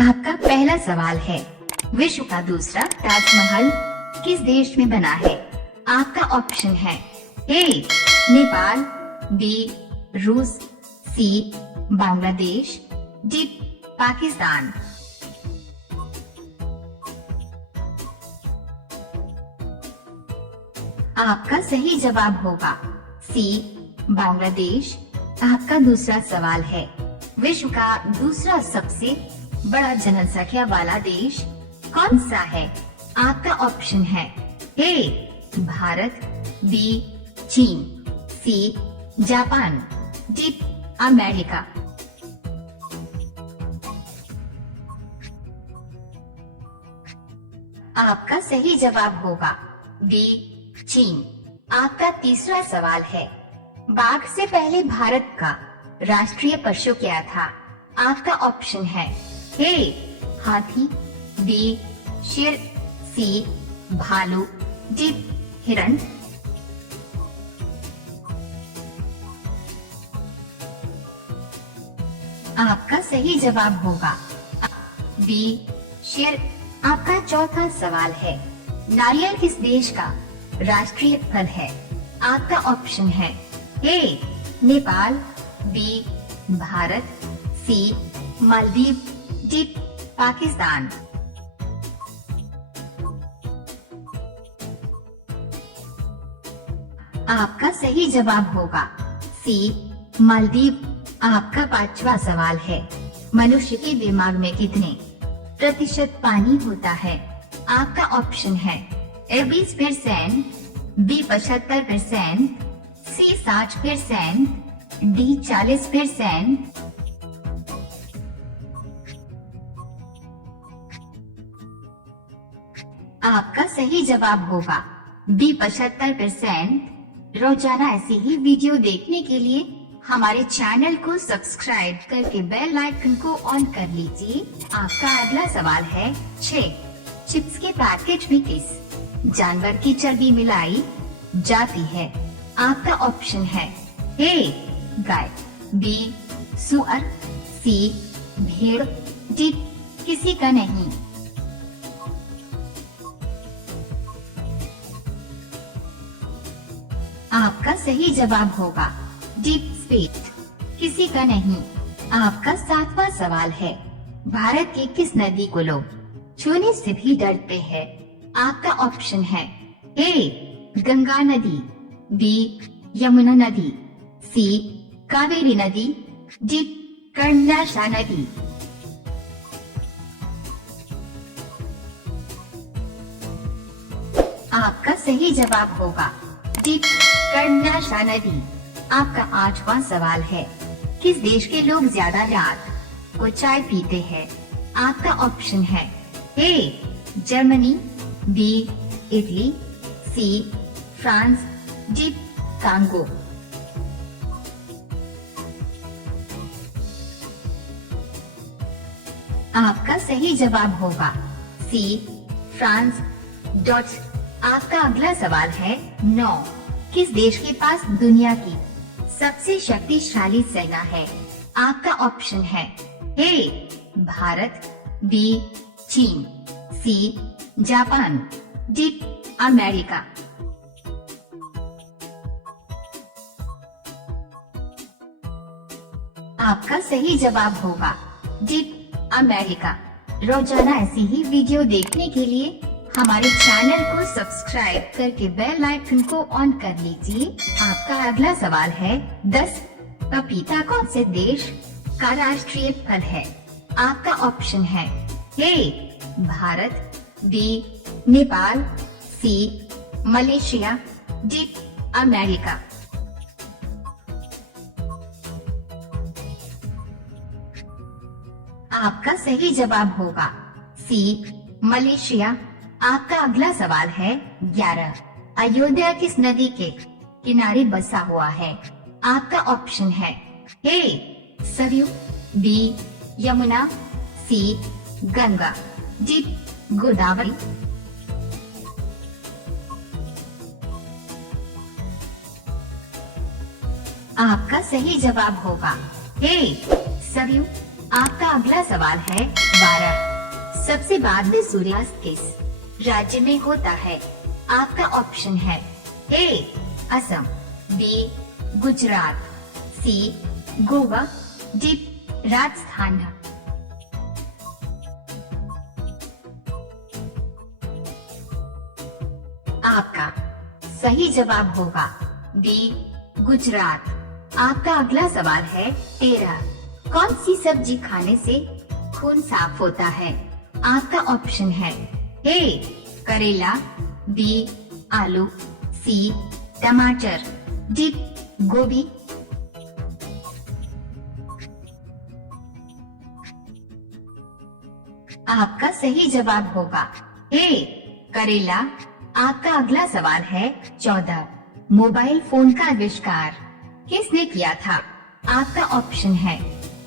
आपका पहला सवाल है, विश्व का दूसरा ताजमहल किस देश में बना है? आपका ऑप्शन है ए नेपाल, बी रूस, सी बांग्लादेश, डी पाकिस्तान। आपका सही जवाब होगा सी बांग्लादेश। आपका दूसरा सवाल है, विश्व का दूसरा सबसे बड़ा जनसंख्या वाला देश कौन सा है? आपका ऑप्शन है ए भारत, बी चीन, सी जापान, डी अमेरिका। आपका सही जवाब होगा बी चीन। आपका तीसरा सवाल है, बाघ से पहले भारत का राष्ट्रीय पशु क्या था? आपका ऑप्शन है ए हाथी, बी शेर, सी भालू, डी हिरण। आपका सही जवाब होगा बी शेर। आपका चौथा सवाल है, नारियल किस देश का राष्ट्रीय फल है? आपका ऑप्शन है ए नेपाल, बी भारत, सी मालदीव, डी पाकिस्तान। आपका सही जवाब होगा सी मालदीव। आपका पांचवा सवाल है, मनुष्य के दिमाग में कितने प्रतिशत पानी होता है? आपका ऑप्शन है ए 20%, बी 75%, सी 60%, डी 40%। आपका सही जवाब होगा बी 75%। रोजाना ऐसी ही वीडियो देखने के लिए हमारे चैनल को सब्सक्राइब करके बेल आइकन को ऑन कर लीजिए। आपका अगला सवाल है 6 चिप्स के पैकेज में किस जानवर की चर्बी मिलाई जाती है? आपका ऑप्शन है ए गाय, बी सुअर, सी भेड़, डी किसी का नहीं। आपका सही जवाब होगा डीप स्पेट, किसी का नहीं। आपका सातवां सवाल है, भारत की किस नदी को लोग छूने से भी डरते हैं? आपका ऑप्शन है ए गंगा नदी, बी यमुना नदी, सी कावेरी नदी, डी कर्नाशा नदी। आपका सही जवाब होगा डी कर्नाशा नदी। आपका आठवां सवाल है, किस देश के लोग ज्यादा रात को चाय पीते हैं? आपका ऑप्शन है A Germany, B Italy, C France, D Congo. आपका सही जवाब होगा सी फ्रांस। आपका अगला सवाल है 9 किस देश के पास दुनिया की सबसे शक्तिशाली सेना है? आपका ऑप्शन है ए भारत, बी चीन, सी जापान, डी अमेरिका। आपका सही जवाब होगा डी अमेरिका। रोजाना ऐसी ही वीडियो देखने के लिए हमारे चैनल को सब्सक्राइब करके बेल आइकन को ऑन कर लीजिए। आपका अगला सवाल है 10 पपीता कौन से देश का राष्ट्रीय फल है? आपका ऑप्शन है ए भारत, बी नेपाल, सी मलेशिया, डी अमेरिका। आपका सही जवाब होगा सी मलेशिया। आपका अगला सवाल है 11 अयोध्या किस नदी के किनारे बसा हुआ है? आपका ऑप्शन है ए सरयू, बी यमुना, सी गंगा, डी गोदावरी। आपका सही जवाब होगा ए सरयू। आपका अगला सवाल है 12 सबसे बाद में सूर्यास्त किस राज्य में होता है? आपका ऑप्शन है ए असम, बी गुजरात, सी गोवा, डी राजस्थान। आपका सही जवाब होगा बी गुजरात। आपका अगला सवाल है 13 कौन सी सब्जी खाने से खून साफ होता है? आपका ऑप्शन है ए करेला, बी आलू, सी टमाटर, डी गोभी। आपका सही जवाब होगा ए करेला। आपका अगला सवाल है 14 मोबाइल फोन का आविष्कार किसने किया था? आपका ऑप्शन है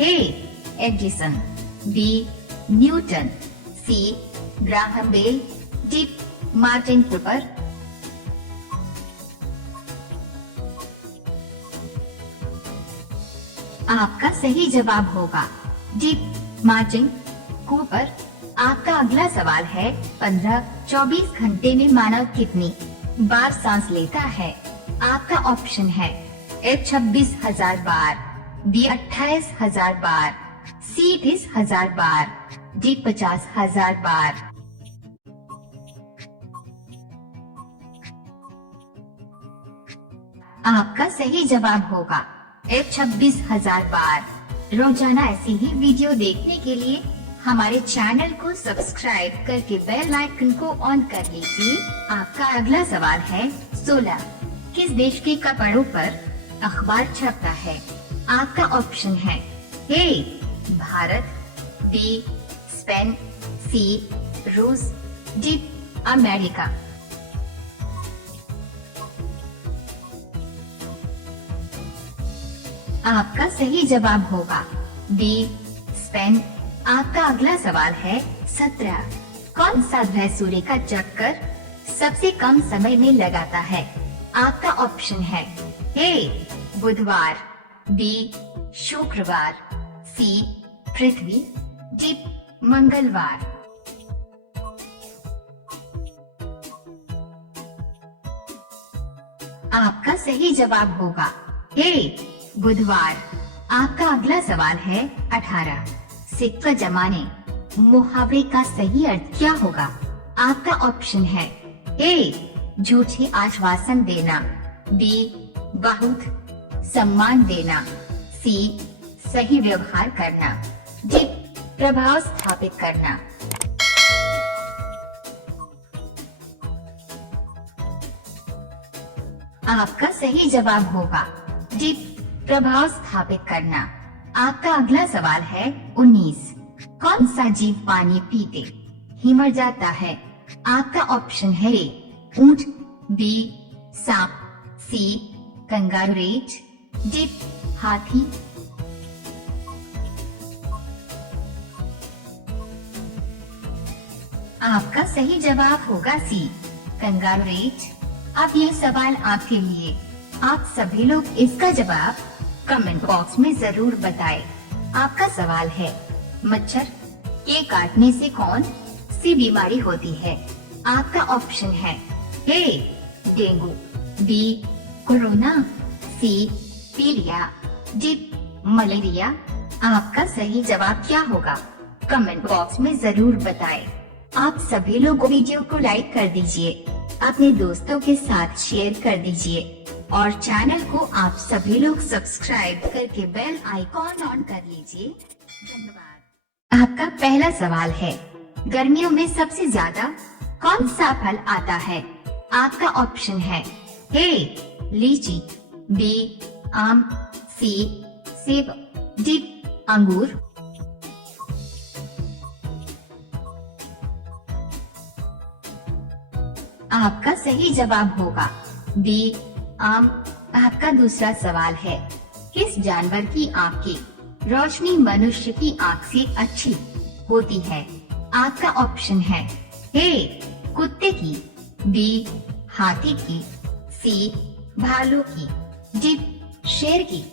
A Edison, B Newton, C Graham Bell, D Martin Cooper. आपका सही जवाब होगा डी मार्टिन कूपर। आपका अगला सवाल है 15 24 घंटे में मानव कितनी बार सांस लेता है? आपका ऑप्शन है ए 26,000 बार, बी 28,000 बार, सी 30,000 बार, डी 50,000 बार। आपका सही जवाब होगा ए 26,000 बार। रोजाना ऐसी ही वीडियो देखने के लिए हमारे चैनल को सब्सक्राइब करके बेल आइकन को ऑन कर लीजिए। आपका अगला सवाल है 16 किस देश के कपड़ों पर अखबार छपता है? आपका ऑप्शन है ए भारत, बी स्पेन, सी रूस, डी अमेरिका। आपका सही जवाब होगा बी स्पेन। आपका अगला सवाल है 17 कौन सा ग्रह सूर्य का चक्कर सबसे कम समय में लगाता है? आपका ऑप्शन है ए बुधवार, बी शुक्रवार, सी पृथ्वी, डी मंगलवार। आपका सही जवाब होगा ए बुधवार। आपका अगला सवाल है 18 सिक्का जमाने मुहावरे का सही अर्थ क्या होगा? आपका ऑप्शन है ए झूठे आश्वासन देना, बी बहुत सम्मान देना, सी सही व्यवहार करना, डी प्रभाव स्थापित करना। आपका सही जवाब होगा डी प्रभाव स्थापित करना। आपका अगला सवाल है 19 कौन सा जीव पानी पीते ही मर जाता है? आपका ऑप्शन है ए ऊंट, बी सांप, सी कंगारू रेट, डी हाथी। आपका सही जवाब होगा सी कंगारू रेट। अब ये सवाल आपके लिए। आप सभी लोग इसका जवाब कमेंट बॉक्स में जरूर बताएं। आपका सवाल है मच्छर के काटने से कौन सी बीमारी होती है? आपका ऑप्शन है ए डेंगू, बी कोरोना, सी पीलिया, डी मलेरिया। आपका सही जवाब क्या होगा? कमेंट बॉक्स में जरूर बताएं। आप सभी लोग वीडियो को लाइक कर दीजिए, अपने दोस्तों के साथ शेयर कर दीजिए और चैनल को आप सभी लोग सब्सक्राइब करके बेल आइकॉन ऑन कर लीजिए। धन्यवाद। आपका पहला सवाल है गर्मियों में सबसे ज्यादा कौन सा फल आता है? आपका ऑप्शन है ए लीची, बी आम, सी सेब, डी अंगूर। आपका सही जवाब होगा बी आम। आपका दूसरा सवाल है किस जानवर की आँख की रोशनी मनुष्य की आँख से अच्छी होती है? आपका ऑप्शन है ए कुत्ते की, बी हाथी की, सी भालू की, डी शेर की।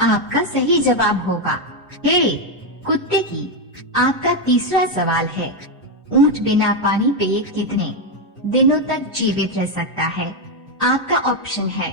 आपका सही जवाब होगा ए कुत्ते की। आपका तीसरा सवाल है, ऊंट बिना पानी पिए कितने दिनों तक जीवित रह सकता है? आपका ऑप्शन है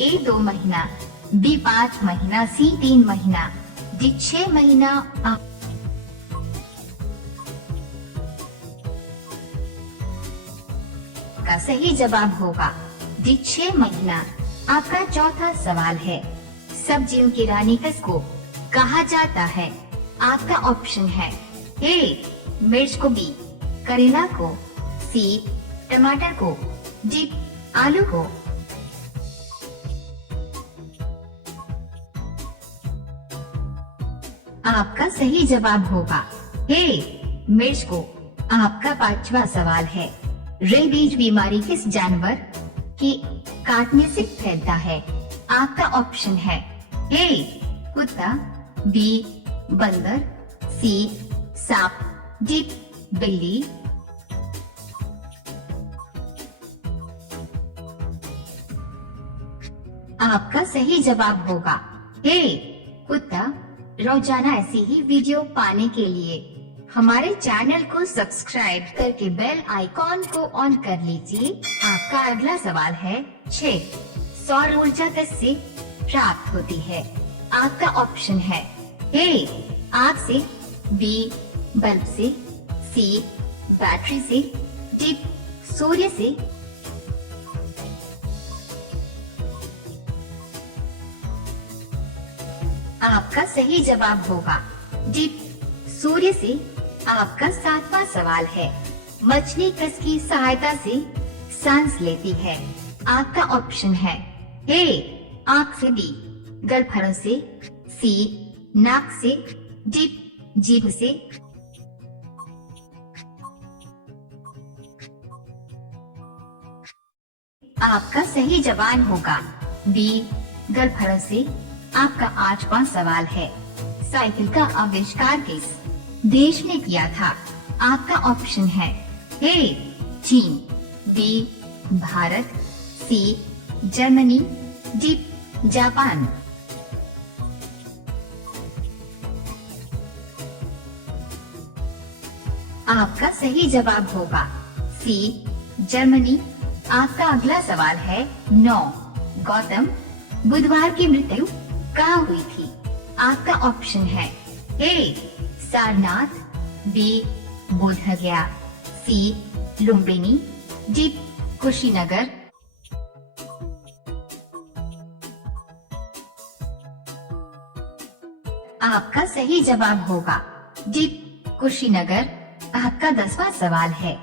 ए 2 महीना, बी 5 महीना, सी 3 महीना, डी 6 महीना। आपका सही जवाब होगा डी 6 महीना। आपका चौथा सवाल है, सब्जियों की रानी किसको कहा जाता है? आपका ऑप्शन है ए मिर्च को, बी करेला को, सी टमाटर को, डी आलू को। आपका सही जवाब होगा ए मिर्च को। आपका पांचवा सवाल है, रेबीज बीमारी किस जानवर के काटने से फैलता है? आपका ऑप्शन है ए कुत्ता, बी बंदर, सी सांप, डी बिल्ली। आपका सही जवाब होगा ए कुत्ता। रोजाना ऐसी ही वीडियो पाने के लिए हमारे चैनल को सब्सक्राइब करके बेल आइकॉन को ऑन कर लीजिए। आपका अगला सवाल है 6, सौर ऊर्जा किससे प्राप्त होती है? आपका ऑप्शन है ए आग से, बी बल्ब से, सी बैटरी से, डी सूर्य से। आपका सही जवाब होगा डी सूर्य से। आपका 7वां सवाल है, मछली किसकी सहायता से सांस लेती है? आपका ऑप्शन है ए आँख से, बी गलफड़ों से, सी नाक से, डी जीभ से। आपका सही जवाब होगा बी गलफड़ों से। आपका 8वां सवाल है, साइकिल का आविष्कार किस देश ने किया था? आपका ऑप्शन है ए चीन, B Bharat, C Germany, D Japan. आपका सही जवाब होगा सी जर्मनी। आपका अगला सवाल है 9, गौतम बुधवार की मृत्यु कहाँ हुई थी? आपका ऑप्शन है ए सारनाथ, बी बोधगया, सी लुम्बिनी, डी कुशीनगर। आपका सही जवाब होगा डी कुशीनगर। आपका 10वां सवाल है,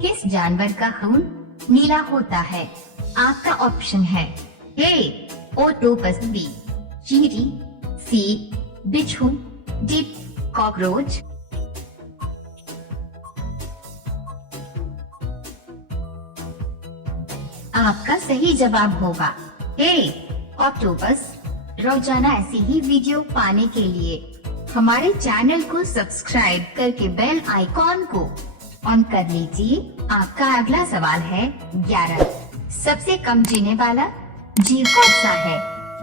किस जानवर का खून नीला होता है? आपका ऑप्शन है ए ऑक्टोपस, बी चींटी, सी बिच्छू, डी कॉकरोच। आपका सही जवाब होगा ए ऑक्टोपस। रोजाना ऐसी ही वीडियो पाने के लिए हमारे चैनल को सब्सक्राइब करके बेल आइकॉन को ऑन कर लीजिए। आपका अगला सवाल है 11, सबसे कम जीने वाला जीव कौन सा है?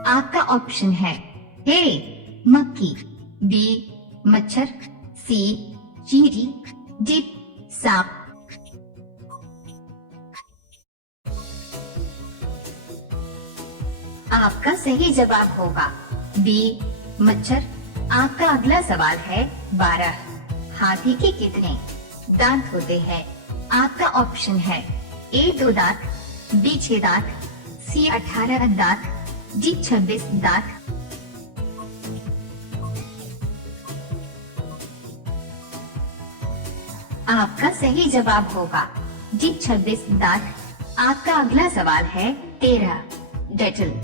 आपका ऑप्शन है ए मक्खी, बी मच्छर, सी चींटी, डी सांप। आपका सही जवाब होगा बी मच्छर। आपका अगला सवाल है 12, हाथी के कितने दांत होते हैं? आपका ऑप्शन है ए 2 दांत, बी 6 दांत, सी 18 दांत, डी 26 दांत। आपका सही जवाब होगा डी 26 दांत। आपका अगला सवाल है 13, डेटल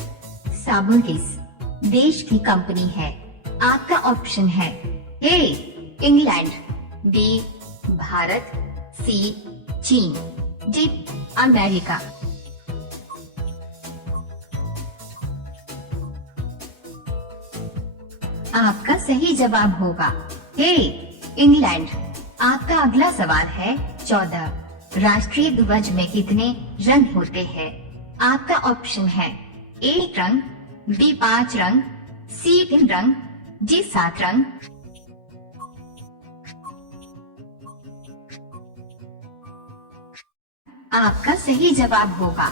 साबुन किस देश की कंपनी है? आपका ऑप्शन है ए इंग्लैंड, बी भारत, सी चीन, डी अमेरिका। आपका सही जवाब होगा ए इंग्लैंड। आपका अगला सवाल है 14, राष्ट्रीय ध्वज में कितने रंग होते हैं? आपका ऑप्शन है ए रंग, बी 5 रंग, सी 3 रंग, डी 7 रंग। आपका सही जवाब होगा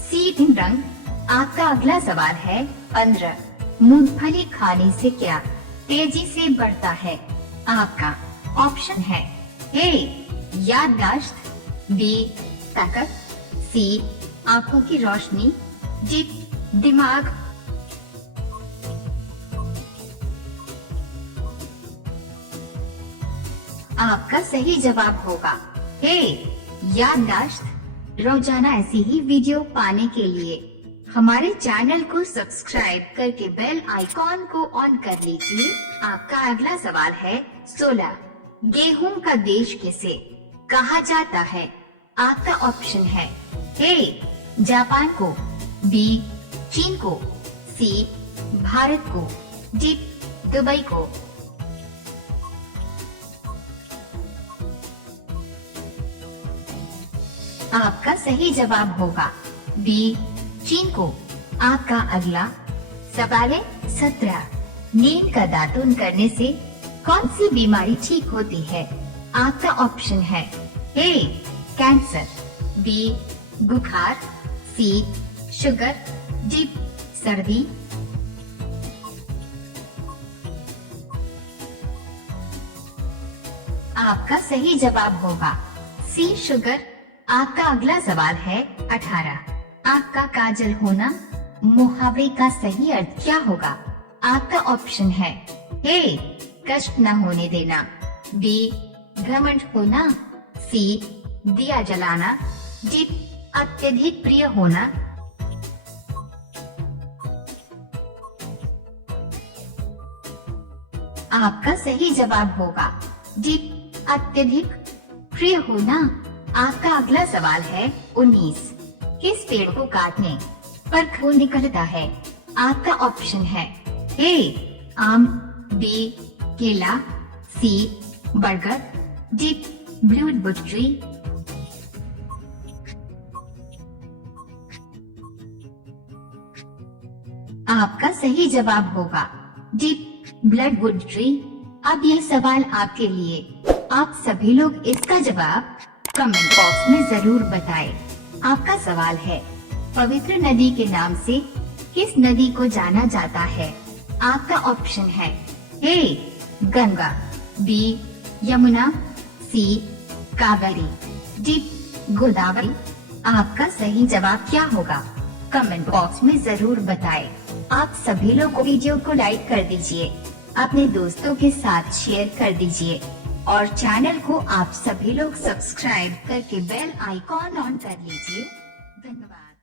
सी 3 रंग। आपका अगला सवाल है 15। मूंगफली खाने से क्या तेजी से बढ़ता है? आपका ऑप्शन है ए याददाश्त, बी ताकत, सी आंखों की रोशनी, डी दिमाग। आपका सही जवाब होगा ए याददाश्त। रोजाना ऐसी ही वीडियो पाने के लिए हमारे चैनल को सब्सक्राइब करके बेल आइकॉन को ऑन कर लीजिए। आपका अगला सवाल है 16। गेहूं का देश किसे कहा जाता है? आपका ऑप्शन है ए जापान को, बी चीन को, सी भारत को, डी दुबई को। आपका सही जवाब होगा बी चीन को। आपका अगला सवाल है 17। नीम का दातुन करने से कौन सी बीमारी ठीक होती है? आपका ऑप्शन है ए कैंसर, बी बुखार, सी शुगर, डी सर्दी। आपका सही जवाब होगा सी शुगर। आपका अगला सवाल है 18। आपका काजल होना मुहावरे का सही अर्थ क्या होगा? आपका ऑप्शन है ए कष्ट न होने देना, बी घमंड होना, सी दिया जलाना, डी अत्यधिक प्रिय होना। आपका सही जवाब होगा डी अत्यधिक प्रिय होना। आपका अगला सवाल है 19। किस पेड़ को काटने पर खून निकलता है? आपका ऑप्शन है ए आम, बी केला, सी बरगद, डी ब्लूबेरी ट्री। आपका सही जवाब होगा डी ब्लडवुड ट्री। अब यह सवाल आपके लिए। आप सभी लोग इसका जवाब कमेंट बॉक्स में जरूर बताएं। आपका सवाल है पवित्र नदी के नाम से किस नदी को जाना जाता है? आपका ऑप्शन है ए गंगा, बी यमुना, सी कावेरी, डी गोदावरी। आपका सही जवाब क्या होगा? कमेंट बॉक्स में जरूर बताएं। आप सभी लोग वीडियो को लाइक कर दीजिए, अपने दोस्तों के साथ शेयर कर दीजिए और चैनल को आप सभी लोग सब्सक्राइब करके बेल आइकॉन ऑन कर लीजिए। धन्यवाद।